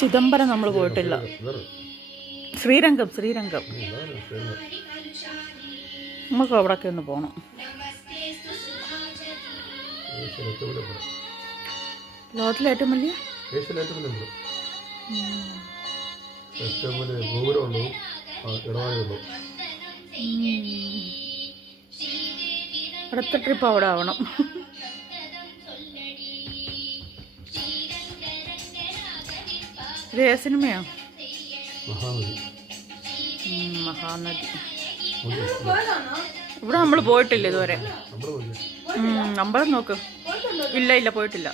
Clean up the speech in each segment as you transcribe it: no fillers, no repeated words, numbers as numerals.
ചിദംബരം നമ്മൾ പോയിട്ടില്ല. ശ്രീരംഗം നമുക്ക് അവിടെയൊക്കെ ഒന്ന് പോകണം. ലോകത്തിലെ ഏറ്റവും വലിയ അടുത്ത ട്രിപ്പ് അവിടെ ആവണം. ഇത് സിനിമയോ? മഹാനദി. ഇവിടെ നമ്മൾ പോയിട്ടില്ല ഇതുവരെ. അമ്പലം നോക്ക്. ഇല്ല പോയിട്ടില്ല.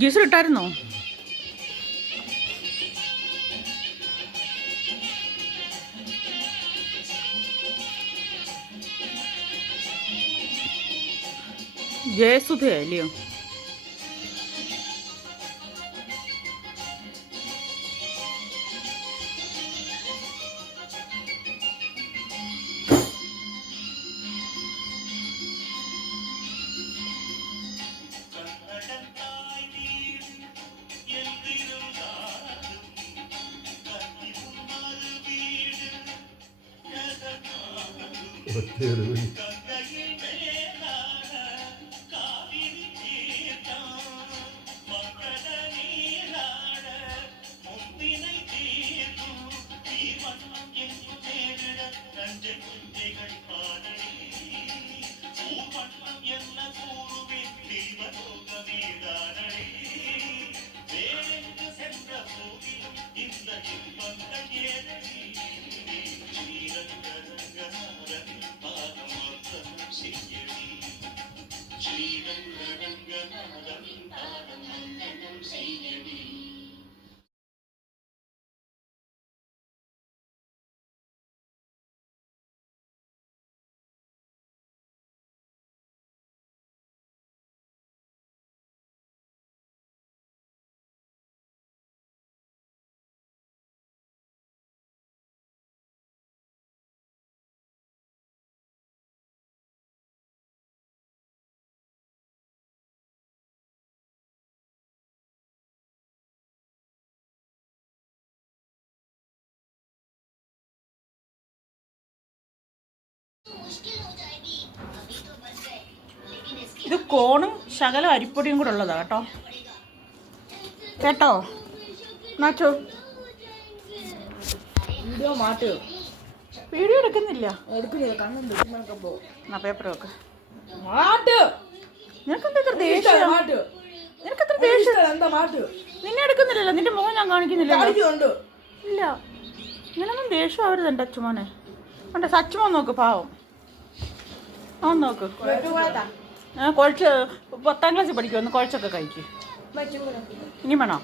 ഗീസർ ഇട്ടായിരുന്നോ? ജയസുധയല്ലയോ? ഇത് കോണും ശകലം അരിപ്പൊടിയും കൂടെ ഉള്ളതാ കേട്ടോ നാച്ചോ. വീഡിയോ എടുക്കുന്നില്ല. പേപ്പർ വെക്ക്. നിനക്കെന്താ ദേഷ്യം? നിന്നെ എടുക്കുന്നില്ലല്ലോ. നിന്റെ മുഖം ഞാൻ കാണിക്കുന്നില്ല. ഇല്ല, ഇങ്ങനൊന്നും ദേഷ്യം ആവരുത് എൻ്റെ അച്ഛമോനെ. ഉണ്ട് സച്ചുമോൻ നോക്ക്, പാവം. അവൻ നോക്ക്. കുഴച്ച് 10ാം ക്ലാസ്സിൽ പഠിക്കുമെന്ന് കുഴച്ചൊക്കെ കഴിക്കും. ഇനി വേണോ?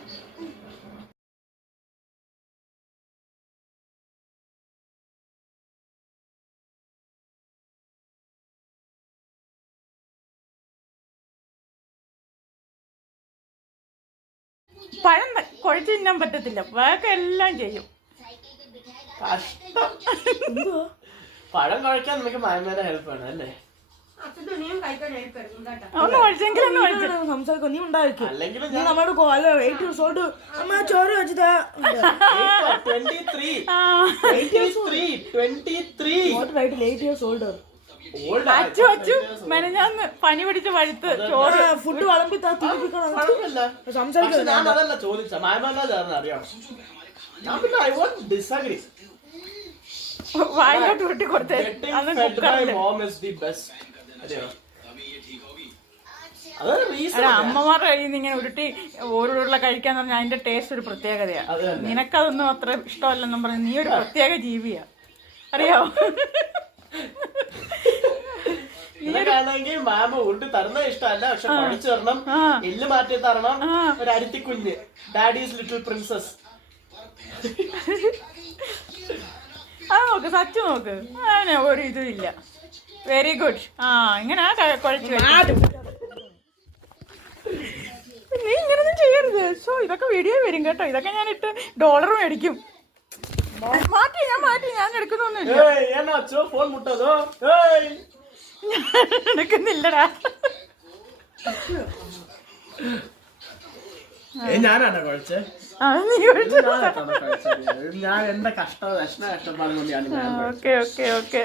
പഴം കുഴച്ച് തിന്നാൻ പറ്റത്തില്ല. വേറെ എല്ലാം ചെയ്യും. പഴം കുഴക്കാൻ നമുക്ക് മായമ്മേടെ ഹെൽപ്പ് വേണം അല്ലേ? സംസാരിക്കും. നീ ഉണ്ടായിരിക്കും. നമ്മുടെ ചോറ് വെച്ചതാ. മെനഞ്ഞാന്ന് പനി പിടിച്ച് വഴുത്ത് ചോറ് ഫുഡ് വിളമ്പി സംസാരിക്കും. ഞാനതല്ല ചോദിച്ച മായമ്മ അറിയാം. വായിലോട്ട് വിട്ടി കൊടുത്തേ. അമ്മമാരുടെ കയ്യിൽ നിന്ന് ഇങ്ങനെ ഉരുട്ടി ഓരോരുള്ള കഴിക്കാന്ന് പറഞ്ഞാൽ അതിന്റെ ടേസ്റ്റ് ഒരു പ്രത്യേകതയാണ്. നിനക്കതൊന്നും അത്ര ഇഷ്ടമല്ലെന്നും പറഞ്ഞ് നീ ഒരു പ്രത്യേക ജീവിയാ, അറിയാവോ? ഇതൊക്കെയാണെങ്കിൽ മാമ ഉണ്ട് തരുന്ന ഇഷ്ടമല്ല, പക്ഷെ പഠിച്ചു തരണം, എല്ല് മാറ്റി തരണം. ഒരു അരുത്തിക്കുഞ്ഞ്, ഡാഡീസ് ലിറ്റിൽ പ്രിൻസസ്. നോക്ക് സച്ചു നോക്ക്, അങ്ങനെ ഒരു ഇതും ഇല്ല. Very good. ഇങ്ങനെ കുഴച്ചു. നീ ഇങ്ങനൊന്നും ചെയ്യരുത്. സോ ഇതൊക്കെ വീഡിയോ വരും കേട്ടോ. ഇതൊക്കെ ഞാൻ ഇട്ട് ഡോളർ മേടിക്കും. ഞാൻ എടുക്കുന്നൊന്നുമില്ല. എടുക്കുന്നില്ലടാ. ഞാനാണോ കുഴച്ചേ? ഞാൻ എന്റെ കഷ്ടപ്പാട് കൊണ്ടാണ്. Okay okay okay.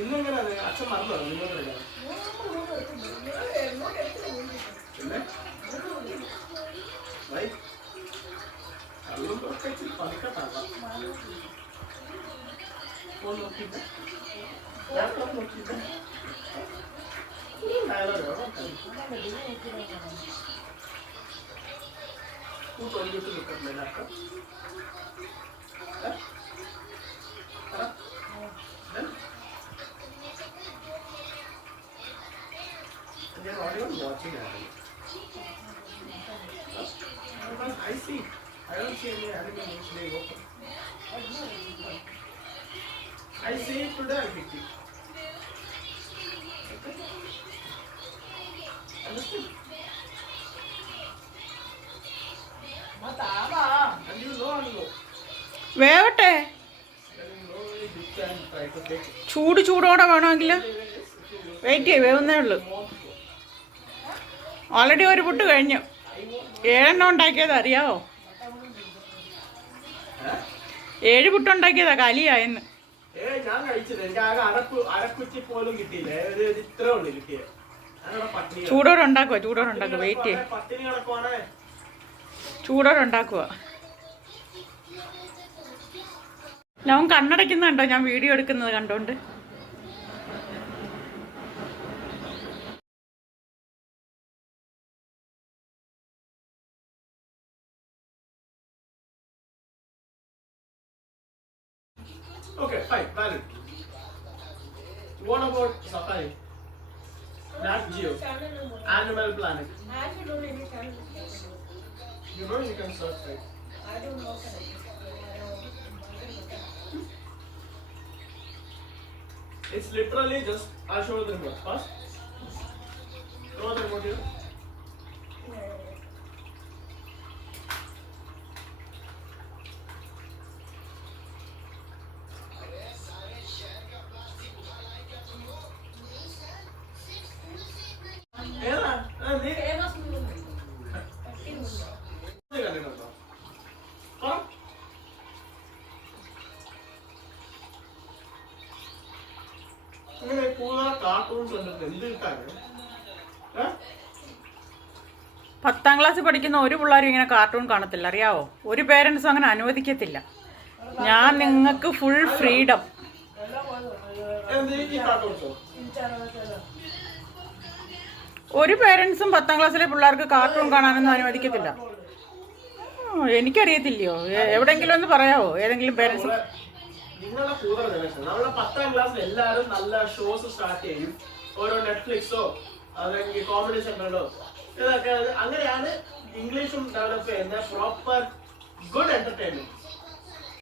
ഇന്നിങ്ങനെ അച്ഛൻ മറന്നോ? They're not even watching at it. I see. I don't see any animal which they open. I see it today, I picked it. Okay? Understood? And you know. വേവട്ടെ. ചൂടോടെ വേണമെങ്കിൽ wait ചെയ്യും, വേവുന്നേ ഉള്ളൂ. Already ഒരു പുട്ട് കഴിഞ്ഞു. 7 ഉണ്ടാക്കിയത് അറിയാവോ? 7 പുട്ടുണ്ടാക്കിയതാ, കാലിയായെന്ന്. ഞാൻ കഴിച്ചില്ല, എനിക്ക് ആകെ അരക്കുറ്റി പോലും കിട്ടിയില്ല. ഇത്ര ഉള്ളു കിട്ടിയത്. ചൂടോടെ ഉണ്ടാക്കുക, വെയിറ്റ് ചെയ്യും. പട്ടിണി കിടക്കുവാണേ. ചൂടോടെ ഉണ്ടാക്കുക. ഞാൻ കണ്ണടയ്ക്കുന്നുണ്ടോ ഞാൻ വീഡിയോ എടുക്കുന്നത് കണ്ടോണ്ട്? Okay, fine, valid. What about Safari? Nat Geo, Animal Planet. You know you can search, right? I don't know. It's literally just, I'll show you the remote first. Show the remote here. Cartoons എന്ത് കിട്ടാണ്? 10ാം ക്ലാസ്സിൽ പഠിക്കുന്ന ഒരു പിള്ളേരും ഇങ്ങനെ cartoon കാണത്തില്ല, അറിയാവോ? ഒരു പേരൻസും അങ്ങനെ അനുവദിക്കത്തില്ല. ഞാൻ നിങ്ങൾക്ക് ഫുൾ ഫ്രീഡം. ഒരു പേരൻസും 10ാം ക്ലാസ്സിലെ പിള്ളേർക്ക് കാർട്ടൂൺ കാണാനൊന്നും അനുവദിക്കത്തില്ല. എനിക്കറിയത്തില്ലയോ, എവിടെങ്കിലും ഒന്ന് പറയാവോ ഏതെങ്കിലും പേരൻസ്? നിങ്ങളുടെ കൂടെ നമ്മളെ 10ാം ക്ലാസ്സിൽ എല്ലാവരും നല്ല ഷോസ് സ്റ്റാർട്ട് ചെയ്യും. ഓരോ നെറ്റ്ഫ്ലിക്സോ അല്ലെങ്കിൽ കോമഡി സെന്ററിലോ ഇതൊക്കെ. അങ്ങനെയാണ് ഇംഗ്ലീഷും ഡെവലപ്പ് ചെയ്യുന്ന പ്രോപ്പർ ഗുഡ് എന്റർടൈൻമെന്റ്.